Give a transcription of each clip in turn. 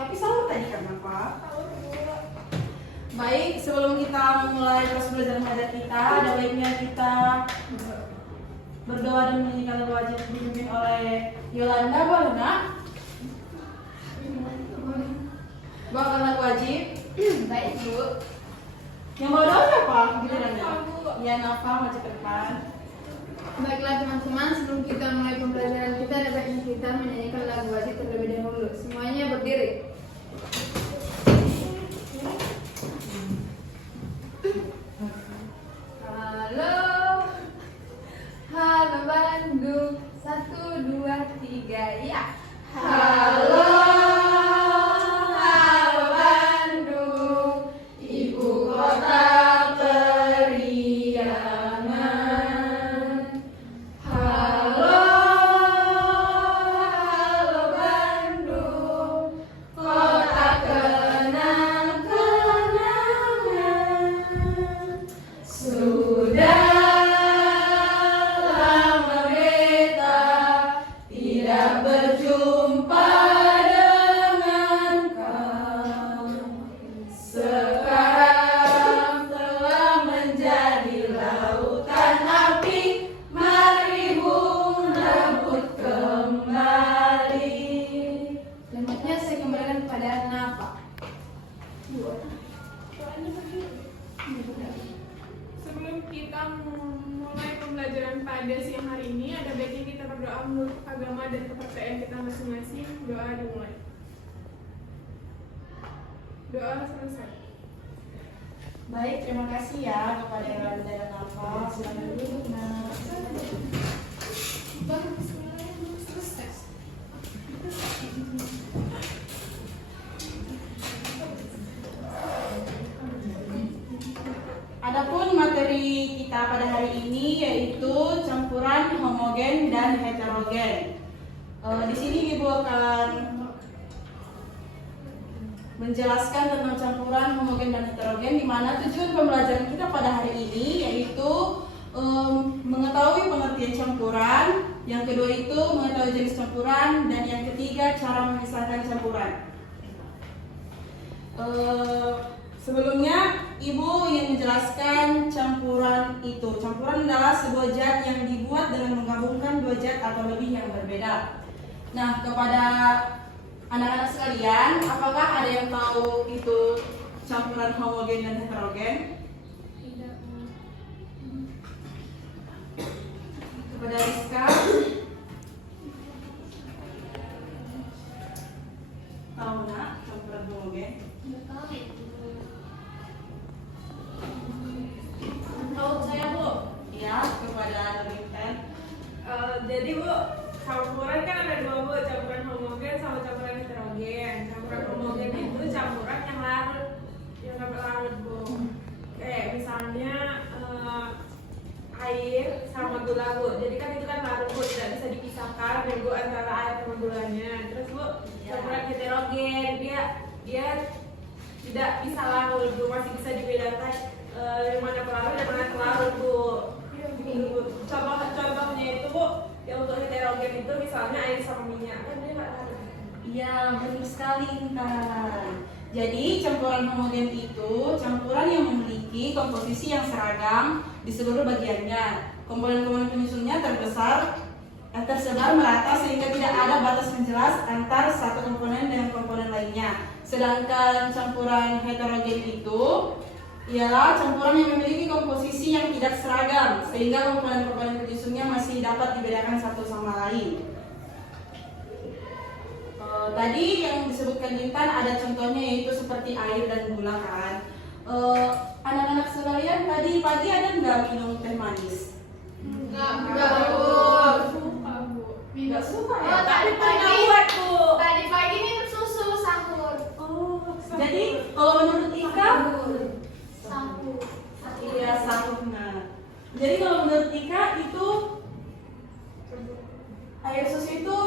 Tapi sahur tadi kan apa? Sahur dulu. Baik, sebelum kita memulai proses belajar mengajar kita, ada baiknya kita berdoa dan menyanyikan lagu wajib dipimpin oleh Yolanda, boleh nggak? Bawakan lagu wajib. Baik, Bu. Yang bawa doa siapa? Giliran ya? Nafa, Bu. Ya, Nafa maju ke depan. Baiklah teman-teman, sebelum kita mulai pembelajaran kita, ada baiknya kita menyanyikan lagu wajib terlebih dahulu. Semuanya berdiri. Halo, halo Bandung, 1, 2, 3, ya. Halo, halo Bandung, ibu kota periangan. Halo, halo Bandung, kota kenang-kenangan. Sudah lama beta tidak berjumpa dengan kau. Sekarang telah menjadi lautan api, mari bung rebut kembali. Selanjutnya saya kembalikan kepada Nafa. Sebelum kita mulai pembelajaran pada siang hari ini, ada baiknya kita berdoa menurut agama dan kepercayaan kita masing-masing. Doa dimulai. Doa selesai. Baik, terima kasih ya kepada Yolanda dan Nafa. Silakan duduk, Nak. Baru bismillahirrahmanirrahim selesai. Adapun materi kita pada hari ini yaitu campuran homogen dan heterogen. Di sini Ibu akan menjelaskan tentang campuran homogen dan heterogen, di mana tujuan pembelajaran kita pada hari ini yaitu mengetahui pengertian campuran, yang kedua itu mengetahui jenis campuran, dan yang ketiga cara memisahkan campuran. Sebelumnya Ibu ingin menjelaskan campuran itu. Campuran adalah sebuah zat yang dibuat dengan menggabungkan dua zat atau lebih yang berbeda. Nah, kepada anak-anak sekalian, apakah ada yang tahu itu campuran homogen dan heterogen? Tidak. Kepada Rizka, tahu nak campuran homogen? Tahu saya Bu? Ya, kepada Nuriten. Jadi Bu, campuran kan ada dua Bu, campuran homogen sama campuran heterogen. Campuran homogen itu campuran yang larut, yang dapat larut Bu. Kayak misalnya air sama gula Bu. Jadi kan itu kan larut Bu, tidak bisa dipisahkan ya Bu antara air sama gulanya. Terus Bu, campuran heterogen dia tidak bisa larut Bu, masih bisa dibedakan yang mana pelarut dan mana pelarut Bu. Contohnya itu Bu, yang untuk heterogen itu misalnya air sama minyak kan dia nggak larut. Ya, betul sekali Intan. Jadi campuran homogen itu campuran yang memiliki komposisi yang seragam di seluruh bagiannya. Komponen-komponen penyusunnya tersebar merata sehingga tidak ada batas yang jelas antar satu komponen dengan komponen lainnya. Sedangkan campuran heterogen itu ialah campuran yang memiliki komposisi yang tidak seragam sehingga komponen-komponen penyusunnya masih dapat dibedakan satu sama lain. Tadi yang disebutkan Intan ada contohnya yaitu seperti air dan gula kan. Anak-anak sekalian tadi pagi ada nggak minum teh manis? Enggak, Bu. Suka Bu. Nggak suka ya? Oh, tadi Pernah pagi. buat Bu. Tadi pagi minum susu sahur. Oh, jadi kalau menurut Ika, Sahur. iya sahur. Nah, jadi kalau menurut Ika itu air susu itu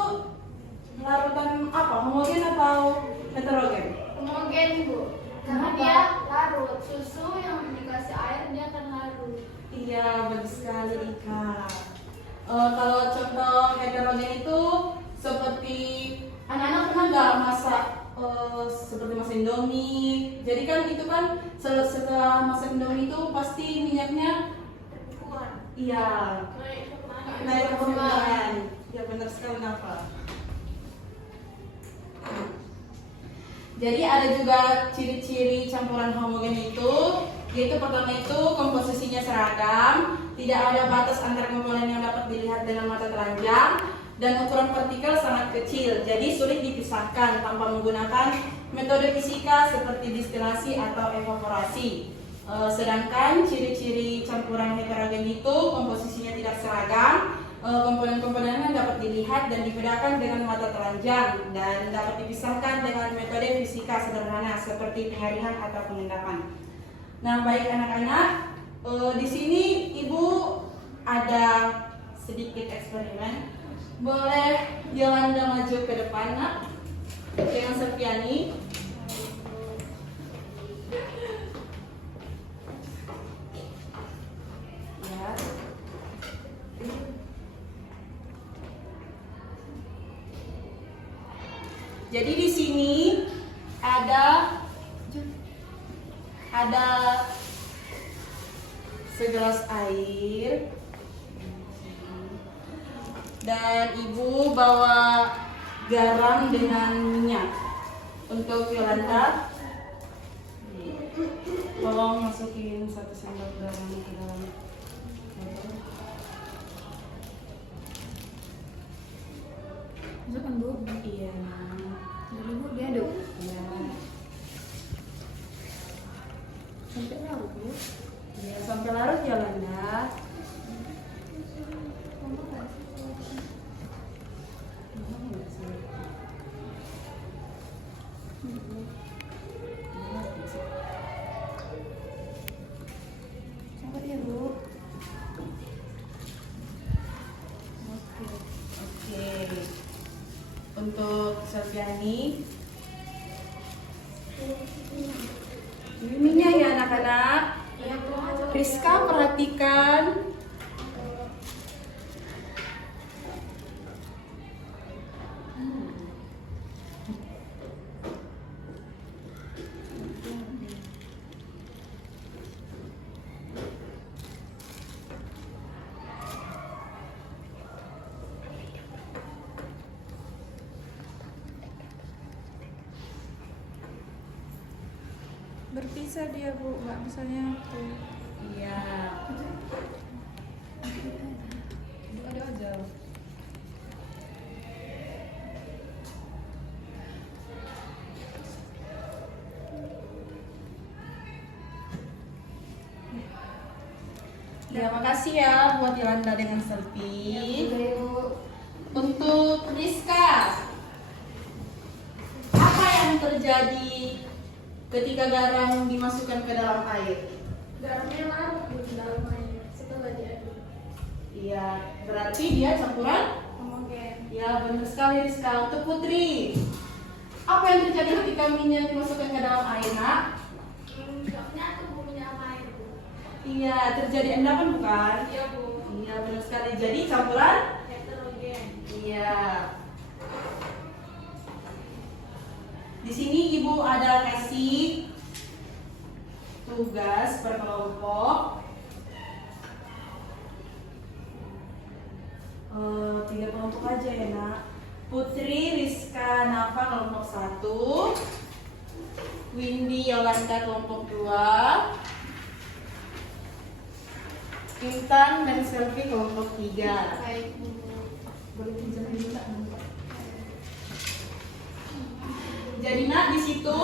larutan apa? Homogen atau heterogen? Homogen Bu. Karena Kenapa? dia larut. Susu yang dikasih air dia akan larut. Iya, betul sekali Ika. Kalau contoh heterogen itu seperti anak-anak pernah nggak masak Indomie. Jadi kan itu kan setelah masak Indomie itu pasti minyaknya iya naik ke permukaan. Ya benar sekali Nafa. Jadi ada juga ciri-ciri campuran homogen itu, yaitu pertama itu komposisinya seragam, tidak ada batas antar komponen yang dapat dilihat dengan mata telanjang, dan ukuran partikel sangat kecil, jadi sulit dipisahkan tanpa menggunakan metode fisika seperti distilasi atau evaporasi. Sedangkan ciri-ciri campuran heterogen itu komposisinya tidak seragam, komponen-komponennya dapat dilihat dan dibedakan dengan mata telanjang dan dapat dipisahkan dengan metode fisika sederhana seperti pengalihan atau pengendapan. Nah, baik anak-anak, di sini Ibu ada sedikit eksperimen. Boleh Yolanda maju ke depan, Nak, dengan Septiani. Ya. Jadi di sini ada segelas air dan Ibu bawa garam dengan minyak. Untuk Yolanda, tolong masukin 1 sendok garam ke dalam. Masukkan Bu. Iya. Jadi Bu diaduk. Iya. Sampai larut Bu. Iya, sampai larut Yolanda. Sampai ya Bu. Oke. Untuk Septiani, minyak ya anak-anak. Iya Bu. Rizka perhatikan. Berpisah dia Bu, nggak bisa nyatu. Iya. Ada aja. Ya, makasih ya buat Yolanda dengan selfie. Udah Bu. Untuk Rizka, apa yang terjadi ketika garam dimasukkan ke dalam air? Garamnya larut di dalam air setelah diaduk. Iya, berarti dia campuran? Homogen. Ya, benar sekali Rizka. Untuk Putri, apa yang terjadi ketika minyak dimasukkan ke dalam air, Nak? Nyatu Bu minyak sama air Bu. Iya, terjadi endapan bukan? Iya Bu. Iya, benar sekali. Jadi campuran? Heterogen. Iya. Di sini Ibu ada kasih tugas per kelompok. 3 kelompok aja ya Nak. Putri, Rizka, Nafa kelompok 1, Windy, Yolanda kelompok 2, Intan dan Selvi kelompok 3. Baik Bu. Boleh pinjamin dulu Nak? Jadi Nak, di situ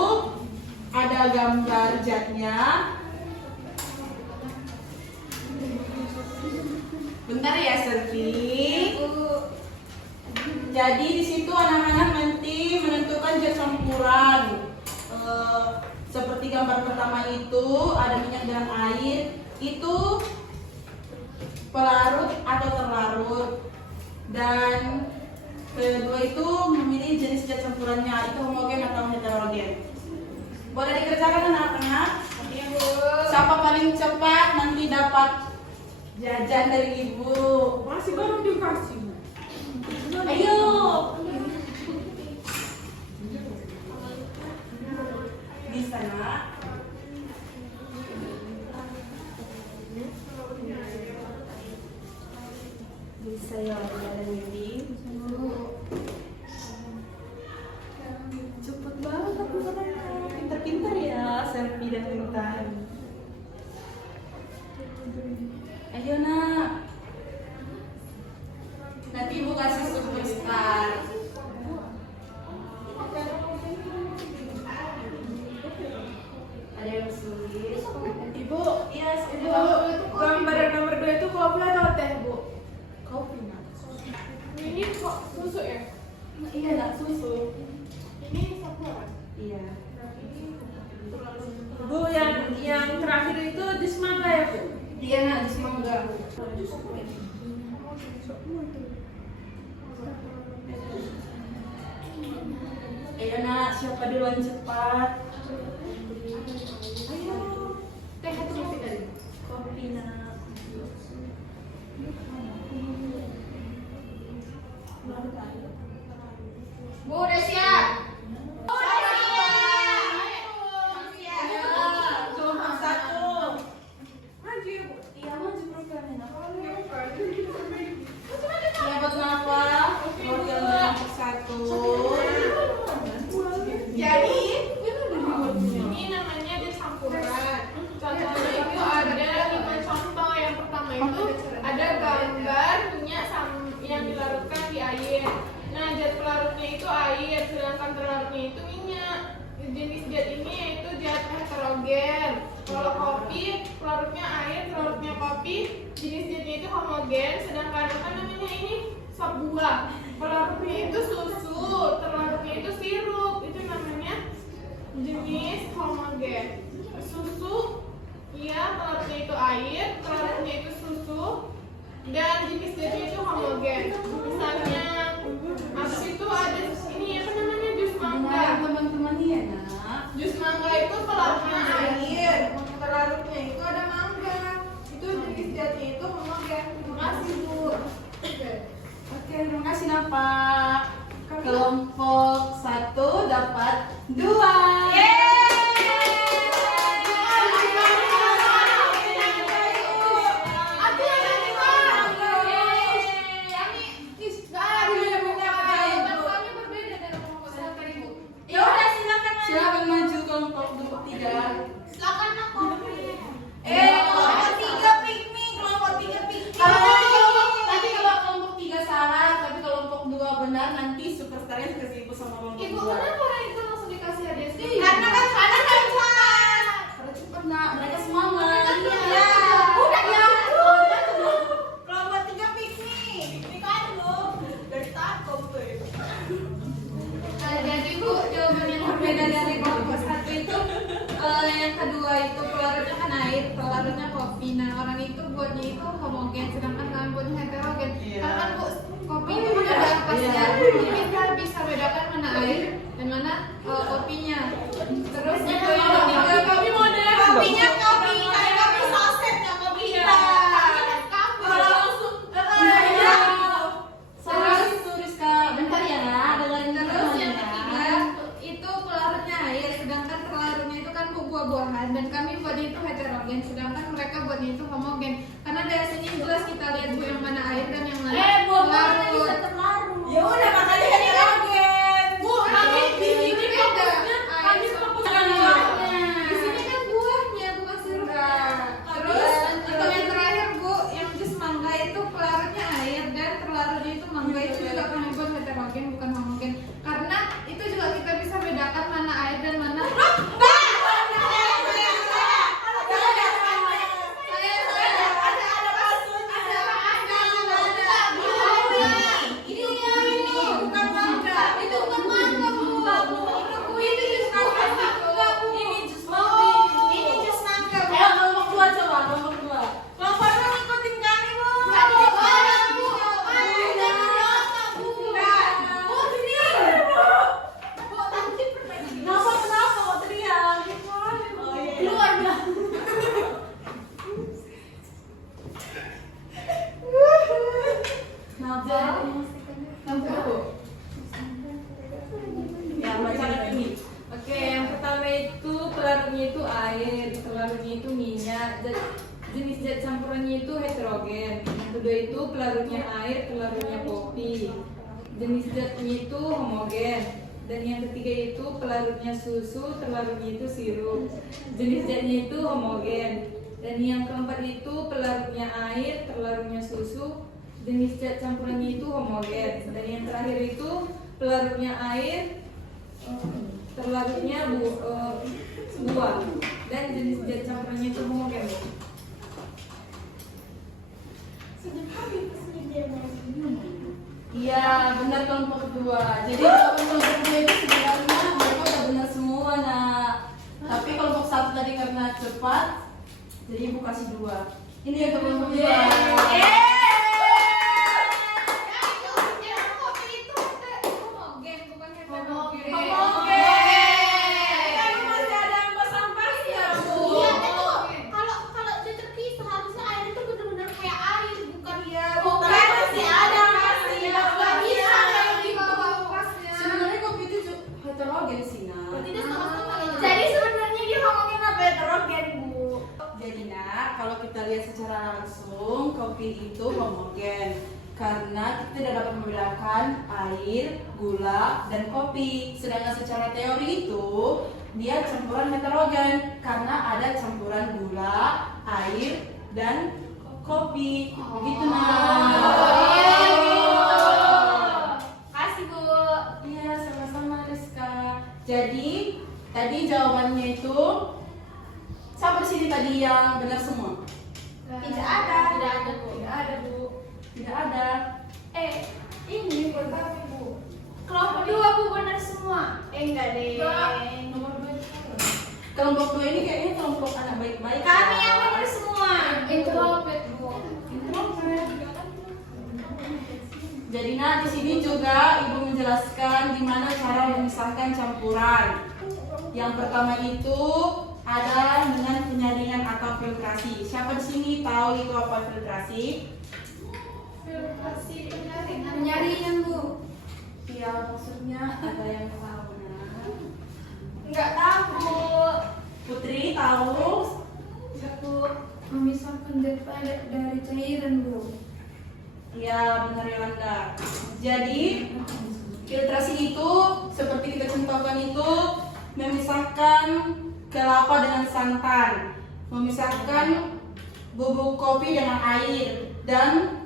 ada gambar zatnya. Bentar ya Selvi. Jadi di situ anak-anak nanti menentukan zat campuran. Seperti gambar pertama itu ada minyak dan air. Itu pelarut atau terlarut. Dan kedua itu memilih jenis zat campurannya, itu homogen atau heterogen. Boleh dikerjakan anak-anak? Iya Bu. Siapa paling cepat nanti dapat jajan dari Ibu. Masih baru dikasih. Ayo. susu ya? Iya, nak susu. Ini campuran. Iya. Bu, yang terakhir itu jus mangga ya, Bu? Iya, nak jus mangga. Ayo nak, siapa duluan cepat? Ayo. Teh atau kopi tadi? Kopi nak. Bu, udah siap? Kelompok 1. Maju ya, Bu. Iya, maju programnya. Macam-macam. Kelompok apa? Kelompok 1. Jadi, ini namanya jus campuran. Contohnya itu ada 5 contoh. Yang pertama itu ada gambar minyak yang dilarutkan di air. Nah, zat pelarutnya itu air, sedangkan pelarutnya itu minyak. Jenis zat ini yaitu zat heterogen. Kalau kopi, pelarutnya air, pelarutnya kopi, jenis zatnya itu homogen. Sedangkan apa namanya ini sop buah, pelarutnya itu susu, terlarutnya itu sirup. Itu namanya jenis homogen. Susu, iya, pelarutnya itu air, pelarutnya itu susu, dan jenis zatnya itu homogen. Misalnya apa itu ada ini apa namanya jus mangga. Teman-teman ya nak. Jus mangga itu pelarutnya air, pelarutnya itu ada mangga. Itu jenis zatnya itu homogen. Terima kasih, Bu. Oke, terima kasih Pak. Kelompok 1 dapat 2. Silakan maju kelompok 3. Silakan nak kopi. Kelompok 3 piknik, kelompok 3 piknik. Nanti kalau kelompok 3 salah, tapi kelompok 2 benar, nanti superstarnya kesipu sama kelompok 2. Ibu, kenapa orang itu langsung dikasih hadiah sih? Karena kan pada cepet nak, mereka semangat. Iya. Udah ya. Kelompok 3 piknik. Piknik kan lo. Dari takut tuh. Jadi Bu, jawaban yang berbeda dari kelompok 1 itu yang kedua itu pelarutnya kan air, pelarutnya kopi. Nah, orang itu buatnya itu homogen, sedangkan kalian buatnya heterogen. Iya. Karena kan Bu, kopi itu kan ada ampasnya. Iya. Jadi kita bisa bedakan mana air dan mana kopinya. Terus itu yang ketiga, Kopi modern. Kopinya kopi, kayak kopi saset, nggak kopi hitam. Kalau langsung, iya. Terus Rizka, bentar ya nak, dengerin Terus yang ya. ketiga itu pelarutnya air, sedangkan pelarutnya itu kan buah-buahan dan kami buatnya itu heterogen, sedangkan mereka buatnya itu homogen. Karena dari sini jelas kita lihat Bu yang mana air dan yang mana pelarut. Ya udah makanya heterogen. Bu, kami di sini Beda. kami Air fokus sama sama buahnya. Di sini kan buahnya bukan sirup. Terus untuk yang terakhir Bu, yang jus mangga itu pelarutnya air dan pelarutnya itu mangga itu juga kami buat heterogen bukan homogen. Karena itu juga kita bisa bedakan mana air dan mana Ya, bacakan ini. Oke, yang pertama itu pelarutnya itu air, pelarutnya itu minyak, jenis zat campurannya itu heterogen. Yang kedua itu pelarutnya air, pelarutnya kopi, jenis zatnya itu homogen. Dan yang ketiga itu pelarutnya susu, pelarutnya itu sirup, jenis zatnya itu homogen. Dan yang keempat itu pelarutnya air, pelarutnya susu, jenis zat campurannya itu homogen. Dan yang terakhir itu pelarutnya air, terlarutnya buah, dan jenis zat campurannya itu homogen. Iya, benar kelompok 2. Jadi jawaban kelompok 2 itu sebenarnya mereka udah benar semua, nak. Tapi kelompok 1 tadi karena cepat, jadi ibu kasih 2. Ini yang kelompok 2. Sebenarnya kopi itu heterogen sih, nak. Jadi sebenarnya dia ngomongin apa heterogen, Bu? Jadi nak, kalau kita lihat secara langsung, kopi itu homogen karena kita tidak dapat membedakan air, gula, dan kopi. Sedangkan secara teori itu dia campuran heterogen karena ada campuran gula, air, dan kopi. Begitu nak. Kasih, Bu. Iya, sama-sama Rizka. Jadi tadi jawabannya itu siapa di sini tadi yang benar semua? Tidak ada. Tidak ada, Bu. Tidak ada. Ini buat kami, Bu. Kelompok 2 Bu benar semua. Enggak deh. Nomor 2 itu apa? Kelompok 2 ini kayaknya kelompok anak baik-baik. Kami yang benar semua. Introvert, Bu. Jadi nah di sini juga ibu menjelaskan gimana cara memisahkan campuran. Yang pertama itu ada dengan penyaringan atau filtrasi. Siapa di sini tahu itu apa filtrasi? Filtrasi penyaringan. Penyaringan, Bu. Iya, maksudnya ada yang tahu nah. Enggak tahu, Bu. Putri tahu? Bu, memisahkan zat padat dari cairan, Bu. Iya, benar Yolanda. Jadi filtrasi itu seperti kita contohkan itu memisahkan kelapa dengan santan, memisahkan bubuk kopi dengan air, dan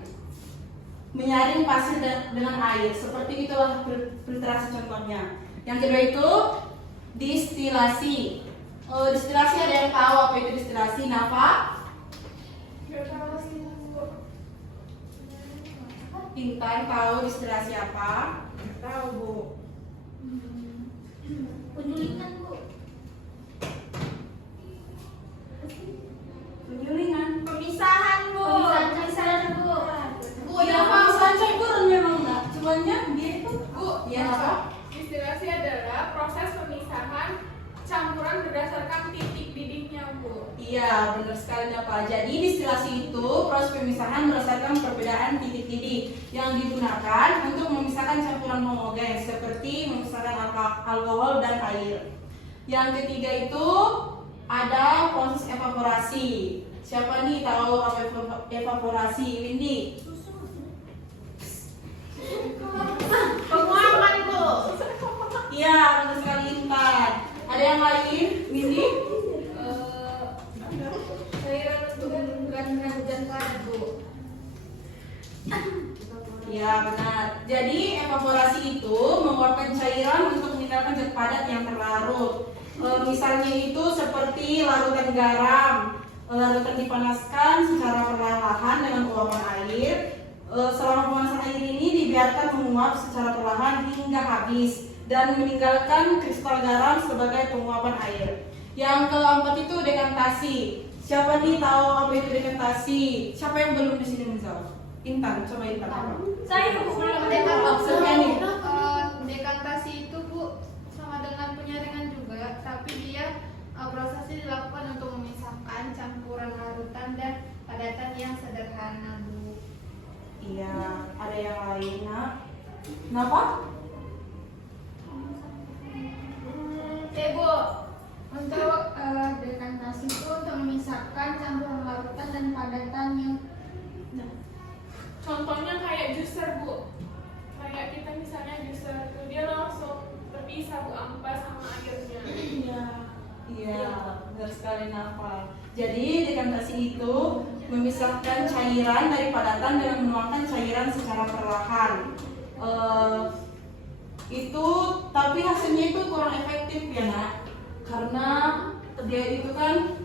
menyaring pasir dengan air. Seperti itulah filtrasi contohnya. Yang kedua itu distilasi. Distilasi ada yang tahu apa itu distilasi? Nafa? Nggak tahu sih, Bu. Intan tahu distilasi apa? Tahu, Bu. Penyulingan, Bu. Penyulingan. Pemisahan, Bu. Pemisahan, Bu. Bu, yang pemisahan campuran memang enggak. Cumannya dia itu, Bu, ya apa? Distilasi adalah proses pemisahan campuran berdasarkan titik didihnya, Bu. Iya, benar sekali Pak. Jadi distilasi itu proses pemisahan berdasarkan perbedaan titik didih yang digunakan untuk memisahkan campuran homogen seperti memisahkan alkohol dan air. Yang ketiga itu ada proses evaporasi. Siapa nih tahu apa evaporasi? Windy? Penguapan, Bu. Iya, benar sekali Intan. Ada yang lain? Windy? Cairan untuk menurunkan hujan padat, Bu. Iya benar. Jadi evaporasi itu menguapkan cairan untuk meninggalkan zat padat yang terlarut. Misalnya itu seperti larutan garam. Larutan dipanaskan secara perlahan dengan uapan air. Selama pemanasan air ini dibiarkan menguap secara perlahan hingga habis dan meninggalkan kristal garam sebagai penguapan air. Yang keempat itu dekantasi. Siapa nih tahu apa itu dekantasi? Siapa yang belum di sini menjawab? Intan, coba Intan apa? Saya belum Maksudnya nih? dekantasi itu, Bu, sama dengan penyaringan juga, tapi dia prosesnya dilakukan untuk memisahkan campuran larutan dan padatan yang sederhana, Bu. Iya, ada yang lain, Nak? Kenapa? Bu, untuk dekantasi itu untuk memisahkan campuran larutan dan padatan yang Contohnya kayak juicer, Bu. Kayak kita misalnya juicer tuh dia langsung terpisah, Bu, ampas sama airnya. Iya, benar sekali Nafa. Jadi dekantasi itu memisahkan cairan dari padatan dengan menuangkan cairan secara perlahan. Itu tapi hasilnya itu kurang efektif ya Nak, karena dia itu kan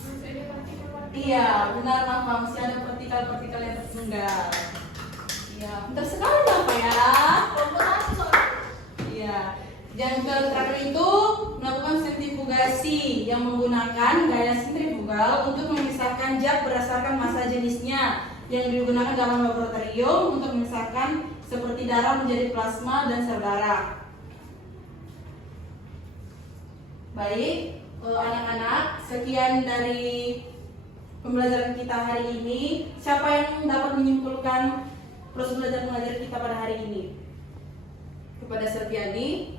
Masih ada partikel-partikel. iya benar Nafa, masih ada partikel-partikel yang tertinggal. Ya, bentar sekali apa ya? Komporasi soalnya. Iya. Yang terakhir itu melakukan sentrifugasi yang menggunakan gaya sentrifugal untuk memisahkan zat berdasarkan massa jenisnya yang digunakan dalam laboratorium untuk memisahkan seperti darah menjadi plasma dan sel darah. Baik, anak-anak, sekian dari pembelajaran kita hari ini. Siapa yang dapat menyimpulkan proses belajar mengajar kita pada hari ini? Kepada Selviani.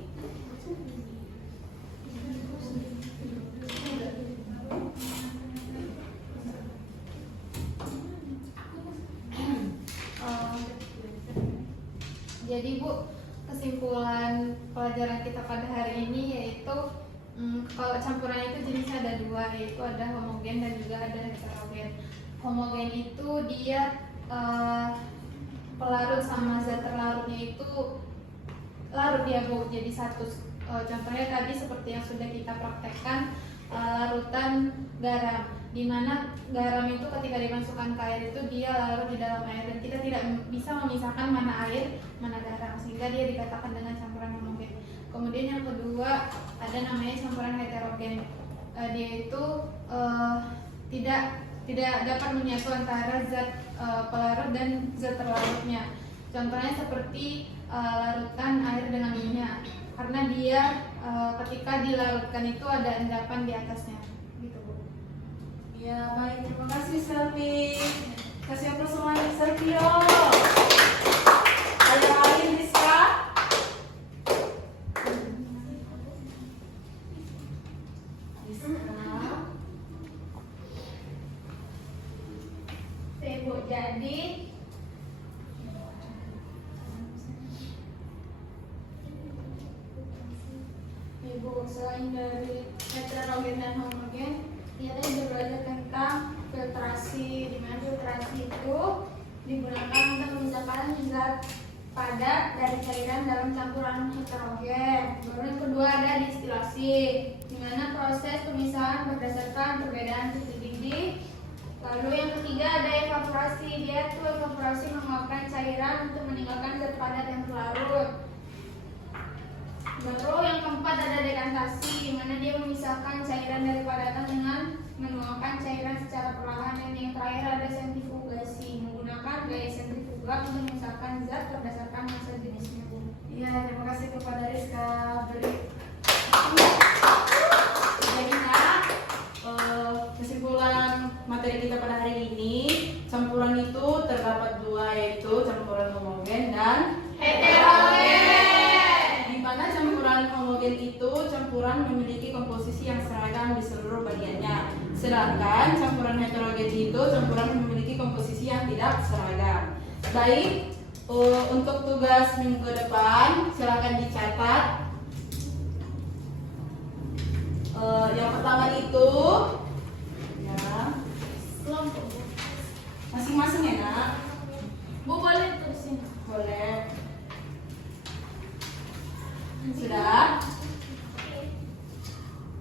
Jadi Bu, kesimpulan pelajaran kita pada hari ini yaitu kalau campuran itu jenisnya ada dua, yaitu ada homogen dan juga ada heterogen. Homogen itu dia pelarut sama zat terlarutnya itu larut dia Bu, jadi satu. Contohnya tadi seperti yang sudah kita praktekkan, larutan garam, di mana garam itu ketika dimasukkan ke air itu dia larut di dalam air dan kita tidak bisa memisahkan mana air mana garam, sehingga dia dikatakan dengan campuran homogen. Kemudian yang kedua ada namanya campuran heterogen. Dia itu tidak dapat menyatu antara zat pelarut dan zat terlarutnya. Contohnya seperti larutan air dengan minyak, karena dia ketika dilarutkan itu ada endapan di atasnya, gitu Bu. Ya, baik, terima kasih Selvi. Kasih aplaus semuanya Servio. Ada yang lain Rizka? Bu, jadi Ibu, selain dari heterogen dan homogen, kita juga belajar tentang filtrasi, di mana filtrasi itu digunakan untuk memisahkan zat padat dari cairan dalam campuran heterogen. Lalu yang kedua ada distilasi, di mana proses pemisahan berdasarkan perbedaan titik didih. Lalu yang ketiga ada evaporasi, dia tuh evaporasi menguapkan cairan untuk meninggalkan zat padat yang terlarut. Baru yang keempat ada dekantasi, di mana dia memisahkan cairan dari padatan dengan menuangkan cairan secara perlahan. Dan yang terakhir ada sentrifugasi, menggunakan gaya sentrifugal untuk memisahkan zat berdasarkan massa jenisnya. Iya, terima kasih kepada Rizka. Jadi nak, kesimpulan materi kita pada hari ini, campuran itu terdapat dua, yaitu campuran homogen dan Heterogen. Di mana campuran homogen itu campuran memiliki komposisi yang seragam di seluruh bagiannya. Sedangkan campuran heterogen itu campuran memiliki komposisi yang tidak seragam. Baik, untuk tugas minggu depan silakan dicatat. Yang pertama itu ya Kelompok Bu. masing-masing ya nak. Bu boleh terusin. Boleh. Sudah.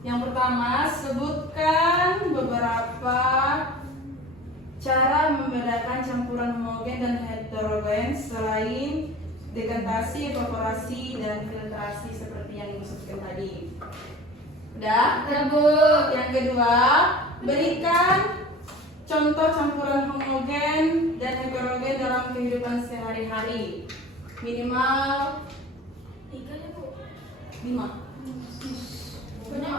Yang pertama, sebutkan beberapa cara membedakan campuran homogen dan heterogen selain dekantasi, evaporasi, dan filtrasi seperti yang Ibu sebutkan tadi. Udah? Udah Bu. Yang kedua, berikan contoh campuran homogen dan heterogen dalam kehidupan sehari-hari. Minimal 3 ya Bu. 5. Banyak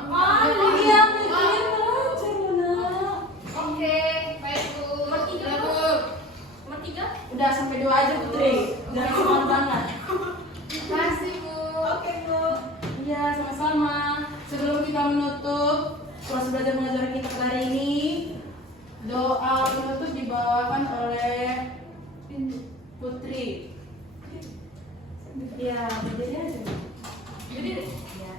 Iya, jangan belajar nak. Oke, baik Bu. Nomor 3 Bu. Nomor 3. Udah sampai 2 aja Putri. Jangan semangat banget. Makasih Bu. Oke Bu. Iya, sama-sama. Sebelum kita menutup proses belajar mengajar kita hari ini, doa penutup dibawakan oleh Putri. Ya, berdiri aja. Jadi Ya.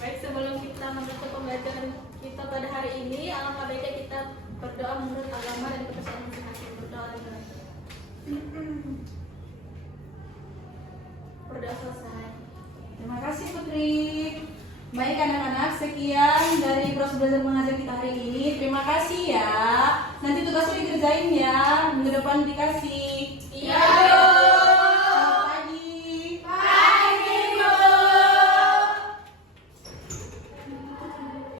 baik, sebelum kita menutup pembelajaran kita pada hari ini, alangkah baiknya kita berdoa menurut agama dan kepercayaan masing-masing. Berdoa dengan berdoa selesai. Terima kasih Putri. Baik anak-anak, sekian dari proses belajar mengajar kita hari ini. Terima kasih ya. Nanti tugasnya dikerjain ya. Minggu depan dikasih. Ya.